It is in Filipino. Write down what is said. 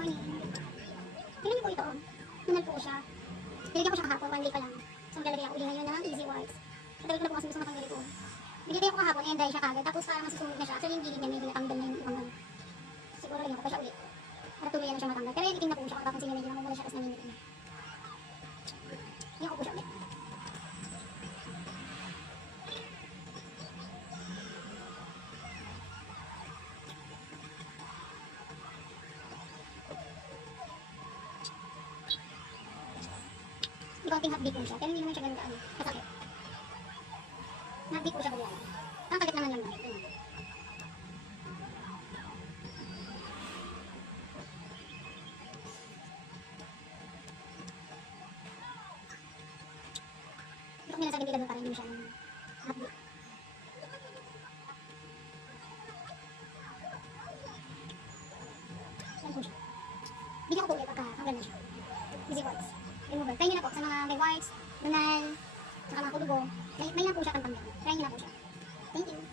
Morning. Tingnan niyo po ito. Nanal po siya. Nilagyan ko siya kahapon, 1 day pa lang. So maglalagay ako uli ngayon ng Easy Wipes. Matagal ko na po kasi gusto matanggal ito. Nilagay ako kahapon, and dry siya kagad. Tapos parang masusunog na siya. Actually yung gilid niya may tinatanggal na yung ibang ano. Siguro rin ako pa siya ulit. Para tuluyan na siya matanggal. Pero editing na po siya. Kung papansin niyo medyo namumula siya kasi naninitin. Iyan ko po siya ulit. Konting hotbeat po siya, pero hindi naman siya ganun kaano, kasakit. Hotbeat po siya bigla. Ang kagat naman lang naman. Ito kung nilasagin nila doon para hindi siya hotbeat. Yan po siya. Bigyan ko po ulit pagka hanggang na siya. Easy Wipes. Remover. Try nyo na po sa mga may whites, lunal, saka mga kudugo. May na po siya pang tanggal. Try nyo na po siya. Thank you.